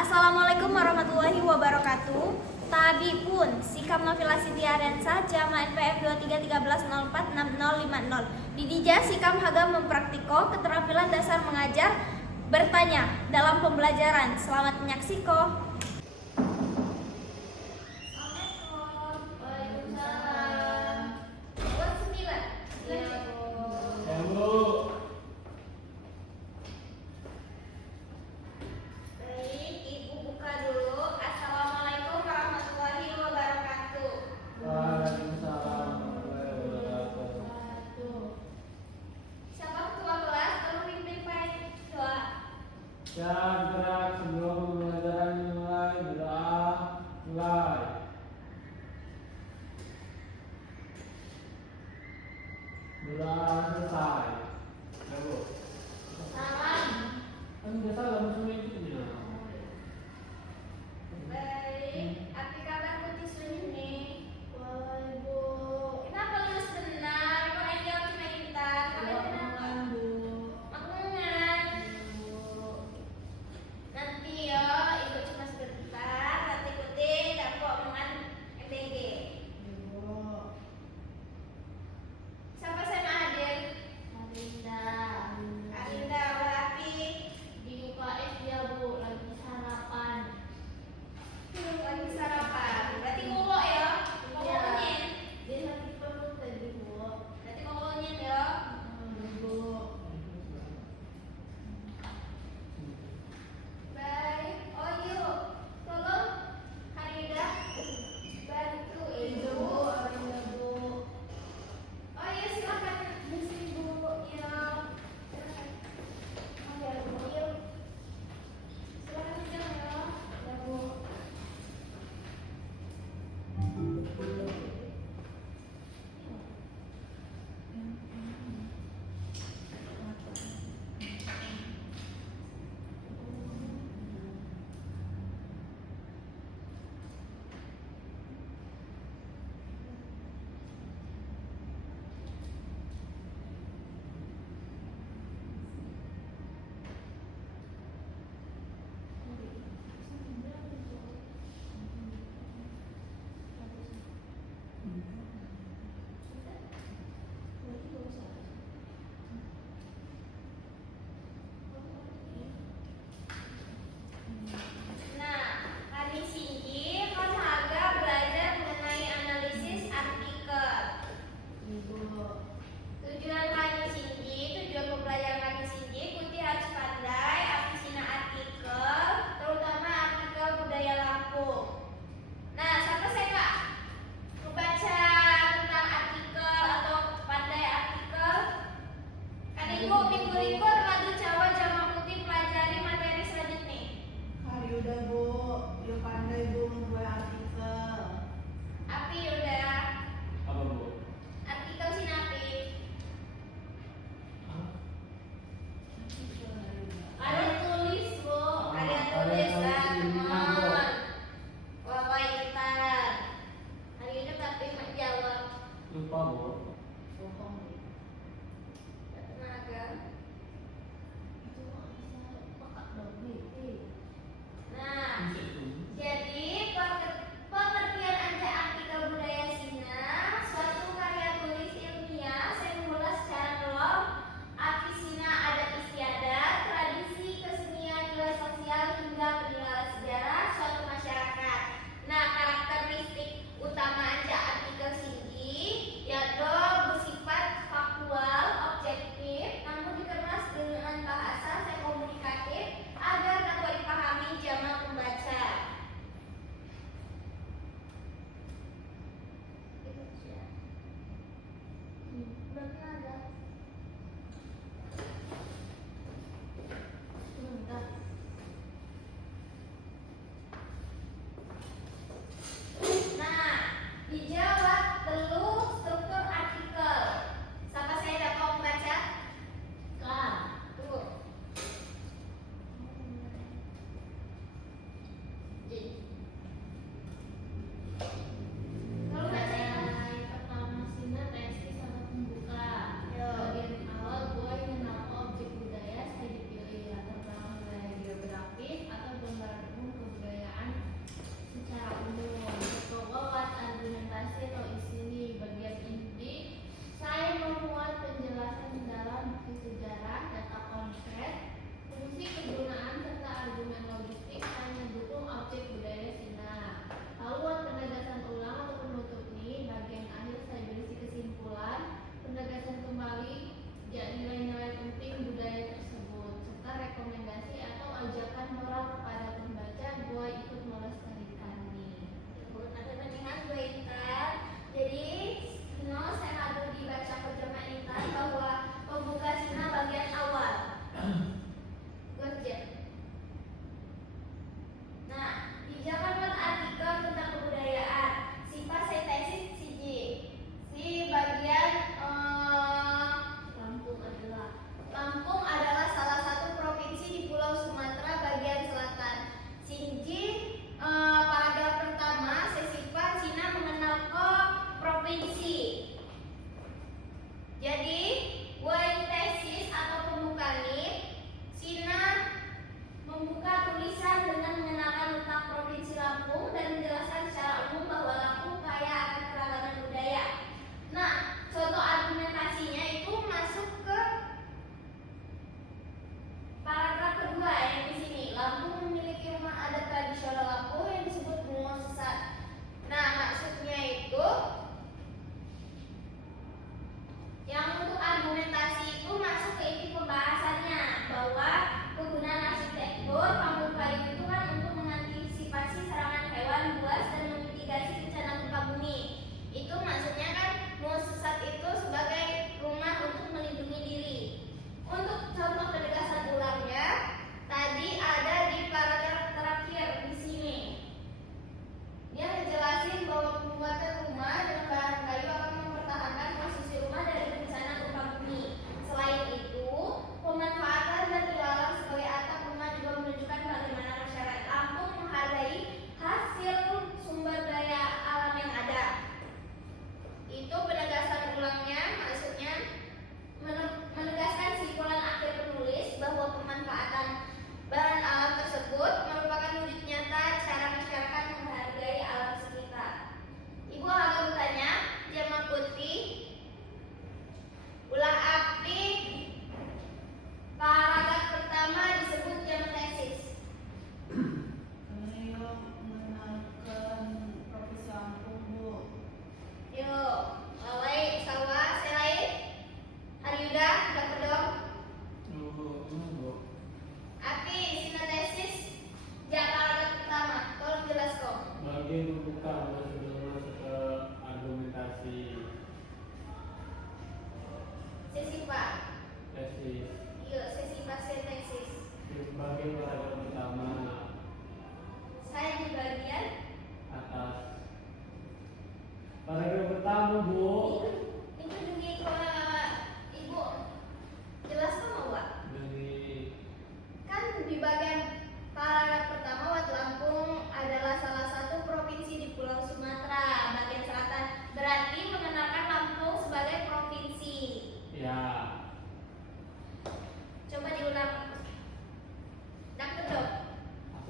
Assalamualaikum warahmatullahi wabarakatuh. Tadi pun Sikap Novila Siti Ariansa, Jama NPM 2313046050. Didija Sikam Haga Mempraktiko Keterampilan Dasar Mengajar Bertanya dalam Pembelajaran. Selamat menyaksiko. Siap gerak sebelum pembelajaran dimulai. Berdoa mulai. Berdoa selesai. Ayo. Salam. Kan udah salam semua itu ya. Baik, apa kabar Putih Suni? Baik, Bu. Kenapa lulus benar? Kok yang jawab cuma Intan? Kalian kenapa? Makungan. Nanti ya, ikut cuma sebentar. Nanti Putih dapat omongan MBG. Siapa saya hadir? Arinda. Arinda, berarti di UKS dia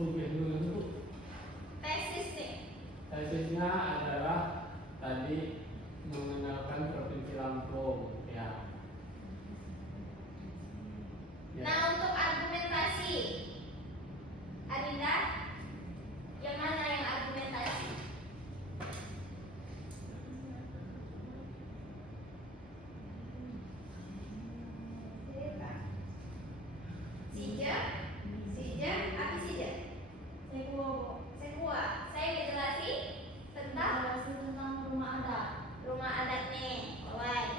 Tugas dulu. Tesis nih. Tesisnya adalah tadi mengenalkan Provinsi Lampung, ya. Ya. Nah, untuk argumentasi, Adinda, yang mana yang argumentasi? Sija, apa Sija? Sekua. Saya dijelasi tentang rumah adat. rumah adat nih. Alright.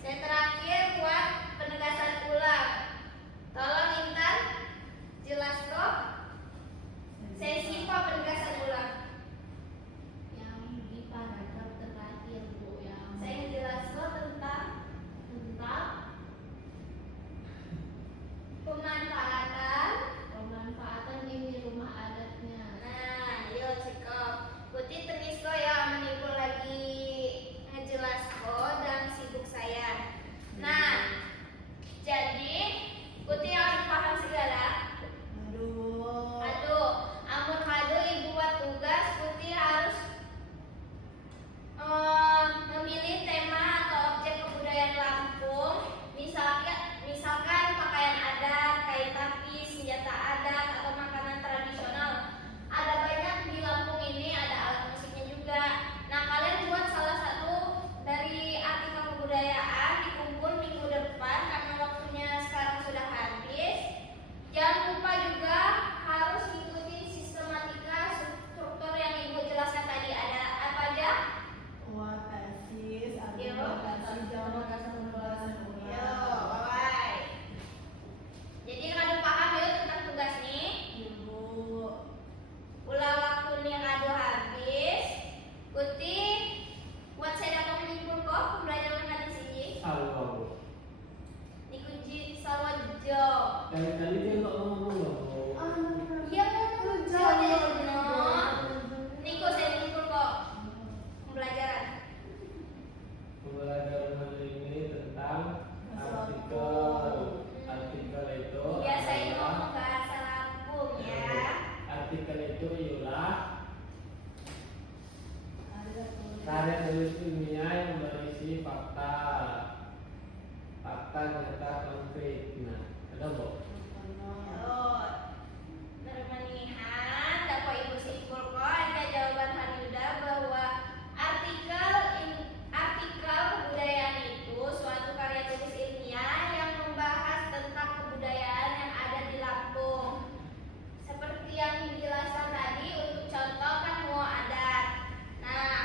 Saya terakhir buat penegasan ulang. Tolong Intan jelas kok. Saya simpan penegasan ulang. Yang di paragraf terakhir Bu, yang Saya jelas kok tentang pemanfaatan ini rumah adatnya. Nah, yuk cekap. Putih tenis kok ya, menipu lagi ngejelas kok dan sibuk saya. Nah, jadi Putih harus paham segala. Aduh, amun kado ibu buat tugas, Putih harus memilih tema atau objek kebudayaan Lampung. Misalkan pakaian adat, kain tapis, senjata adat, atau makanan tradisional. Ada banyak di Lampung ini, ada alat musiknya juga. Nah, kalian buat salah satu dari artikel kebudayaan, dikumpul minggu depan karena waktunya sekarang sudah habis. Jangan lupa juga harus ikuti sistematika struktur yang ibu jelaskan tadi. Ada apa aja? Tesis, argumentasi, pembahasan pembahasan Yo, alright. Jadi kalian paham ya tentang tugas nih? Ibu. Ulah waktu nih kado habis. Putih buat saya dapat menyimpul kok pembelajaran kali sini. Salwa. Dikunci sawajo. Tadi dia nggak ngomong loh. Iya kan? Niko saya menyimpul kok pembelajaran. Pembelajaran hari ini tentang artikel. Artikel itu Biasain adalah- ngomong bahasa Lampung ya. Artikel itu ialah karya tulis ilmiah yang berisi fakta nyata konkret. Nah, ada bu? Yo, Nermanihan, dapat ibu simpul kok ada jawaban Haryuda bahwa artikel kebudayaan itu suatu karya tulis ilmiah yang membahas tentang kebudayaan yang ada di Lampung. Seperti yang dijelaskan tadi untuk contoh kan mua adat. Nah,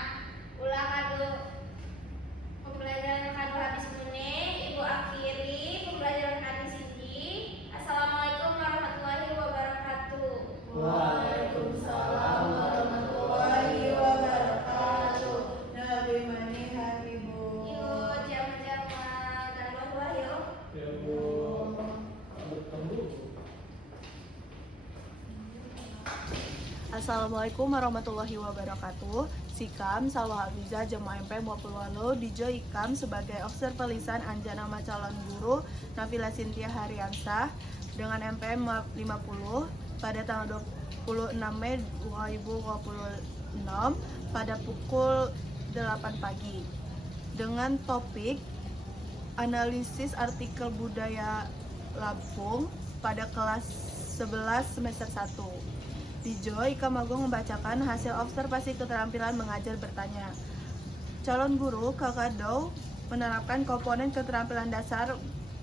ulah kado pembelajaran kado habis ini ibu akhiri pembelajaran kado sini. Assalamualaikum warahmatullahi wabarakatuh. Waalaikumsalam warahmatullahi wabarakatuh. Nabi manihan Ibu. Yuk, jam-jam dan buah yuk. Ya bu, bertemu. Assalamualaikum warahmatullahi wabarakatuh. Sikam Salwa Hafiza Jemaah MP Muapul Walu Dijo Ikam sebagai Observer Lisan Anjana nama calon guru Nabila Sintia Hariansah dengan MPM 50 pada tanggal 26 Mei 2026 pada pukul 8 pagi dengan topik analisis artikel budaya Lampung pada kelas 11 semester 1. Dijo Ikam Agung membacakan hasil observasi keterampilan mengajar bertanya. Calon guru Kakado menerapkan komponen keterampilan dasar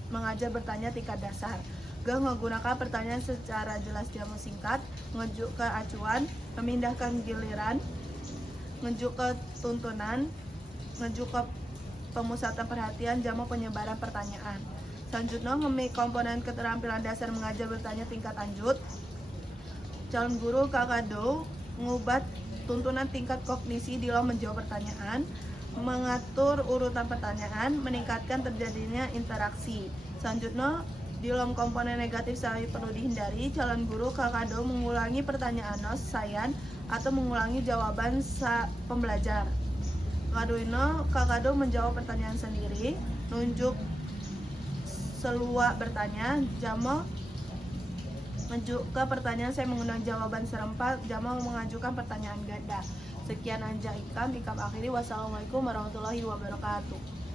mengajar bertanya tingkat dasar. Gak menggunakan pertanyaan secara jelas jamu singkat, ngejuk ke acuan, memindahkan giliran, ngejuk ke tuntunan, ngejuk ke pemusatan perhatian, jamu penyebaran pertanyaan. Selanjutnya ngemi komponen keterampilan dasar mengajar bertanya tingkat lanjut. Calon guru Kakado ngubat tuntunan tingkat kognisi di dalam menjawab pertanyaan, mengatur urutan pertanyaan, meningkatkan terjadinya interaksi. Selanjutnya, di dalam komponen negatif saya perlu dihindari, calon guru Kakado mengulangi pertanyaan sayan atau mengulangi jawaban pembelajar. Kakado menjawab pertanyaan sendiri, nunjuk selua bertanya, jamo ke pertanyaan saya mengundang jawaban serempak. Jamal mengajukan pertanyaan ganda. Sekian Anja Ikam akhiri. Wassalamualaikum warahmatullahi wabarakatuh.